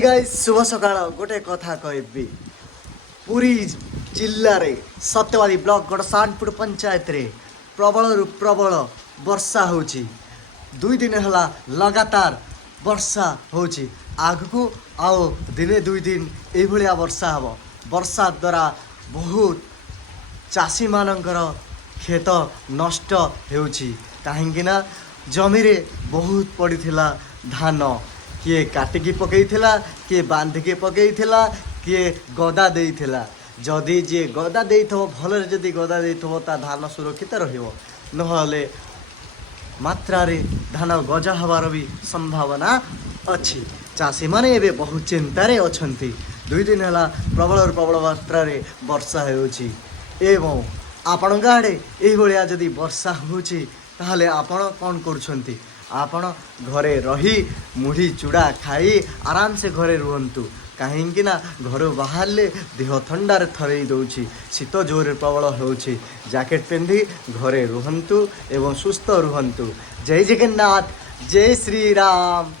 Guys शुभ सकाळ गोटे कथा कहबी पुरी जिल्ला रे सत्यवादी ब्लॉक गड़सानपुर पंचायत रे प्रबल प्रबल वर्षा होची। 2 दिन हला लगातार वर्षा होची। आगको आओ दिने 2 दिन ए भलिया वर्षा हबो। वर्षा द्वारा बहुत चाषी मानकर खेत नष्ट होची काहेकिना जमी रे बहुत पड़ीथिला धान किए काटिकी पकईथिला किए बांधिकी पकईथिला किए गदा देइथिला। जदि जे गदा देइथबो भलरे जदि गदा देइथबो ता धान सुरक्षित रहिबो नहले मात्रा रे धान गजा हबार भी संभावना अच्छी। चाषी माने एबे बहुत चिंता रे अछंती। 2 दिन हला प्रबल प्रबल मात्रा रे वर्षा होउची एवं आपण गाड़े एही भलिया जदि वर्षा होउची ताहले आपण कोन करूछंती? आपण घरे रही मुढ़ी चूड़ा खाई आराम से घरे रुहंतु कहीं ना घर बाहर देह ठंडार थरई दौची। शीत जोर प्रबल होउची। जैकेट पिंधि घरे रुहंतु एवं सुस्थ रुहंतु। जय जगन्नाथ, जय श्री राम।